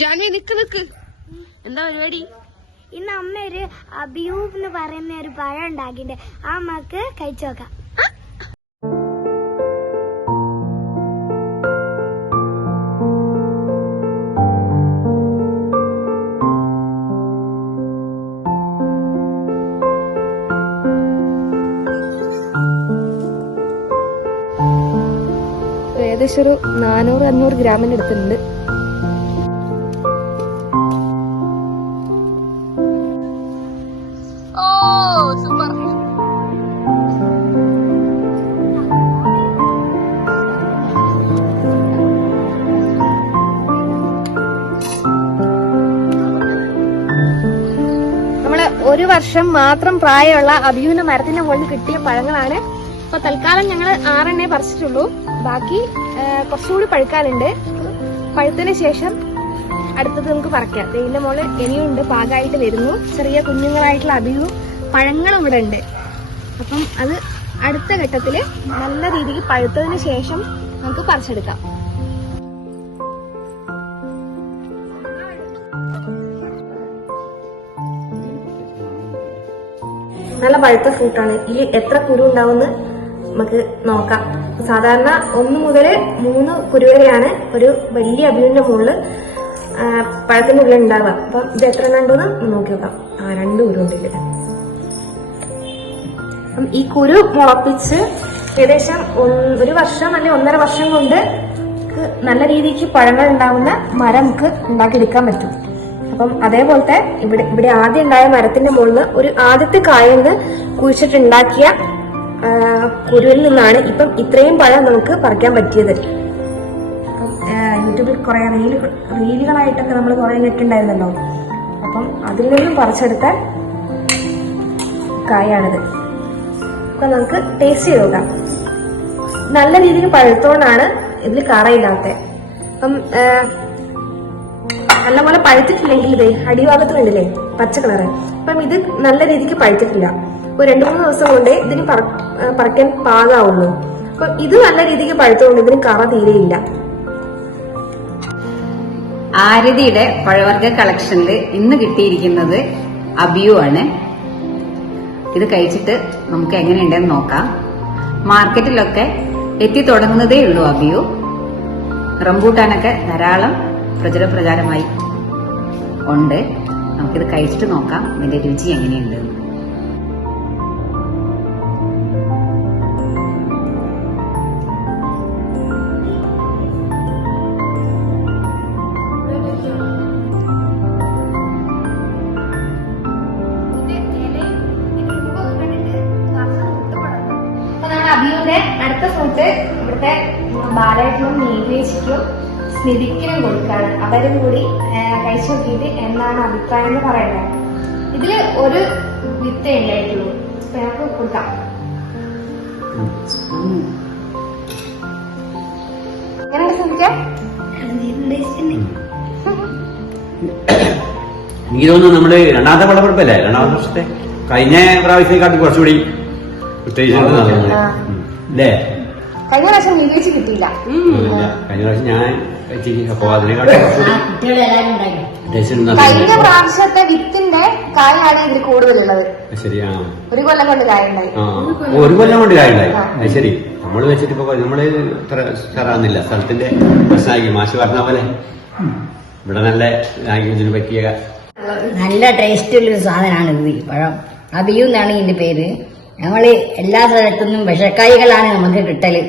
ജാൻവി നിക്ക് എന്താ പരിപാടി? ഇന്ന് അമ്മ ഒരു അബിയൂബ് എന്ന് പറയുന്ന ഒരു പഴം ഉണ്ടാക്കിണ്ട്. ആ അമ്മക്ക് കഴിച്ചു നോക്കാം. ഏകദേശം ഒരു 400-500 ഗ്രാമിന്റെ അടുത്തുണ്ട്. നമ്മള് 1 വർഷം മാത്രം പ്രായമുള്ള അബിയൂന്റെ മരത്തിന്റെ മുകളിൽ കിട്ടിയ പഴങ്ങളാണ്. അപ്പൊ തൽക്കാലം ഞങ്ങള് 6 പറിച്ചിട്ടുള്ളൂ. ബാക്കി കുറച്ചുകൂടി പഴുക്കാനുണ്ട്. പഴുത്തതിന് ശേഷം അടുത്തത് നമുക്ക് പറിക്കാം. ഇതിന്റെ മുകളിൽ ഇനിയുണ്ട്, പാകമായിട്ട് വരുന്നു. ചെറിയ കുഞ്ഞുങ്ങളായിട്ടുള്ള അബിയു പഴങ്ങളും ഇവിടെ ഉണ്ട്. അപ്പം അത് അടുത്ത ഘട്ടത്തില് നല്ല രീതിക്ക് പഴുത്തതിന് ശേഷം നമുക്ക് പറിച്ചെടുക്കാം. നല്ല പഴുത്ത ഫ്രൂട്ടാണ്. ഇതിൽ എത്ര കുരു ഉണ്ടാവുമെന്ന് നമുക്ക് നോക്കാം. സാധാരണ 1 മുതൽ 3 കുരു വരെയാണ് ഒരു വലിയ അബിയൂന്റെ മുകളിൽ പഴത്തിനുള്ളിൽ ഉണ്ടാവുക. അപ്പം ഇത് എത്ര ഉണ്ടെന്ന് നോക്കി നോക്കാം. 2 കുരു ഉണ്ട് ഇതിൽ. അപ്പം ഈ കുരു മുളപ്പിച്ച് ഏകദേശം 1 വർഷം അല്ലെങ്കിൽ 1.5 വർഷം കൊണ്ട് നല്ല രീതിക്ക് പഴങ്ങൾ ഉണ്ടാവുന്ന മരം നമുക്ക് ഉണ്ടാക്കിയെടുക്കാൻ പറ്റും. അപ്പം അതേപോലത്തെ ഇവിടെ ആദ്യം ഉണ്ടായ മരത്തിന്റെ മുകളിൽ ഒരു ആദ്യത്തെ കായെന്ന് കുഴിച്ചിട്ടുണ്ടാക്കിയ കുരുവിൽ നിന്നാണ് ഇപ്പം ഇത്രയും പഴം നമുക്ക് പറിക്കാൻ പറ്റിയത്. യൂട്യൂബിൽ കുറെ റീലുകളായിട്ടൊക്കെ നമ്മൾ കുറെ നെറ്റുണ്ടായിരുന്നല്ലോ. അപ്പം അതിൽ നിന്നും പറിച്ചെടുത്ത കായാണിത്. അപ്പൊ നമുക്ക് ടേസ്റ്റ് ചെയ്ത് നോക്കാം. നല്ല രീതിയിൽ പഴുത്തോണ്ടാണ് ഇതിൽ കറയില്ലാത്ത. അപ്പം നല്ലപോലെ പഴുത്തിട്ടില്ലെങ്കിൽ ഇതേ അടിഭാഗത്ത് കണ്ടില്ലേ പച്ച കളറ്. അപ്പം ഇത് നല്ല രീതിക്ക് പഴുത്തിട്ടില്ല. ഒരു 2-3 ദിവസം കൊണ്ട് ഇതിന് പറിക്കാൻ പാകാവുള്ളൂ. അപ്പൊ ഇത് നല്ല രീതിക്ക് പഴുത്തുകൊണ്ട് ഇതിന് കറ തീരെയില്ല. ആരതിയുടെ പഴവർഗ കളക്ഷനിൽ ഇന്ന് കിട്ടിയിരിക്കുന്നത് അബിയു ആണ്. ഇത് കഴിച്ചിട്ട് നമുക്ക് എങ്ങനെയുണ്ടെന്ന് നോക്കാം. മാർക്കറ്റിലൊക്കെ എത്തി തുടങ്ങുന്നതേ ഉള്ളൂ അബിയു. റംബൂട്ടാനൊക്കെ ധാരാളം പ്രചാരമായി ഉണ്ട്. നമുക്കിത് കഴിച്ചിട്ട് നോക്കാം ഇതിന്റെ രുചി എങ്ങനെയുണ്ട്. അബിയുടെ അടുത്ത ഫ്രൂട്ട് ഇവിടുത്തെ ബാലയ്ക്കും നീലേശിക്കും സ്മിതിക്കിനും കൊടുക്കാണ്. അവരും കൂടി കഴിച്ചു നോക്കിയിട്ട് എന്താണ് അഭിപ്രായം എന്ന് പറയുന്നത്. ഇതില് ഒരു വിത്തേ ഉണ്ടായിട്ടുള്ളൂ. നമുക്ക് കൊടുക്കാം. എങ്ങനെയാണ് ശ്രമിക്കാം? എനിക്ക് തോന്നുന്നു നമ്മുടെ 2ാമത്തെ വിളവെടുപ്പല്ലേ, 2ാമത്തെ വർഷത്തെ കഴിഞ്ഞ പ്രാവശ്യത്തെക്കാട്ടി കുറച്ചുകൂടി അല്ലേ? കഴിഞ്ഞ പ്രാവശ്യം മികച്ച കിട്ടിയില്ല. കഴിഞ്ഞ പ്രാവശ്യം ഞാൻ അപ്പൊ അതിനെക്കാട്ടി കഴിഞ്ഞ പ്രാവശ്യത്തെ വിത്തിന്റെ കായാണ് ഇതിൽ കൂടുതലുള്ളത്. ശരിയാണ്. 1 കൊല്ലം കൊണ്ട് കായ ഉണ്ടായി. 1 കൊല്ലം കൊണ്ട് കായ ഉണ്ടായി. അത് ശരി. നമ്മള് വെച്ചിട്ട് ഇപ്പൊ നമ്മള് ഇത്ര ഉഷാറാകുന്നില്ല. സ്ഥലത്തിന്റെ പ്രശ്നമാക്കി മാഷ് പറഞ്ഞ പോലെ ഇവിടെ നല്ല ലാംഗ്വേജിന് പറ്റിയ നല്ല ടേസ്റ്റ് ഉള്ളൊരു സാധനമാണ് ഇത്. ഈ പഴം അബിയു എന്നാണ് ഇതിന്റെ പേര്. നമ്മള് എല്ലാ സ്ഥലത്തുനിന്നും വിഷക്കായികളാണ് നമുക്ക് കിട്ടല്.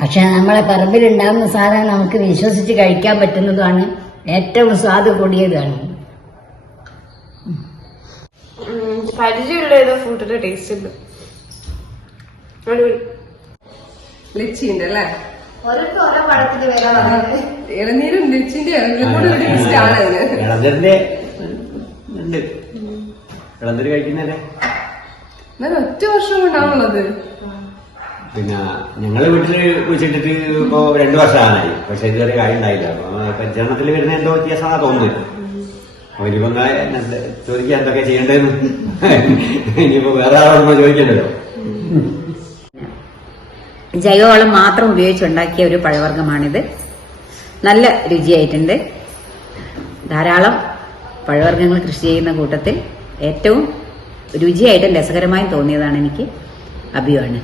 പക്ഷെ നമ്മളെ പറമ്പിലുണ്ടാകുന്ന സാധനം നമുക്ക് വിശ്വസിച്ച് കഴിക്കാൻ പറ്റുന്നതാണ്. ഏറ്റവും സ്വാദ് കൂടിയതാണ്. പരിചയമുള്ള ഏതോ ഫ്രൂട്ടിന്റെ ടേസ്റ്റ് ഉണ്ട്. ലിച്ചിന്റെ അല്ലേ? ഓരോ പഴത്തിന്റെ വില ഇളനീരും ലിച്ചിന്റെ ടേസ്റ്റ് ആണ്. ഇളന്തരിന്റെ ഉണ്ട്. ഇളന്തര് കഴിക്കുന്നല്ലേ? എന്നാലും 1 വർഷം കൊണ്ടാണുള്ളത്. പിന്നെ ഞങ്ങള് വീട്ടില് കുഴിച്ചിട്ടിട്ട് ഇപ്പൊ 2 വർഷമാണായി. പക്ഷെ ഇതുവരെ കാര്യം ഉണ്ടായില്ല. പരിചരണത്തിൽ വരുന്ന എന്തോ വ്യത്യാസമാണെന്നാ തോന്നുന്നത്. അവരിപ്പോ ചോദിക്കാൻ എന്തൊക്കെ ചെയ്യേണ്ടതെന്ന് ഇനിയിപ്പോ വേറെ ആളോടൊന്നും ചോദിക്കണ്ടല്ലോ. ജൈവവളം മാത്രം ഉപയോഗിച്ചുണ്ടാക്കിയ ഒരു പഴവർഗ്ഗമാണിത്. നല്ല രുചിയായിട്ടുണ്ട്. ധാരാളം പഴവർഗ്ഗങ്ങൾ കൃഷി ചെയ്യുന്ന കൂട്ടത്തിൽ ഏറ്റവും രുചിയായിട്ടും രസകരമായും തോന്നിയതാണ് എനിക്ക് അബിയു ആണ്.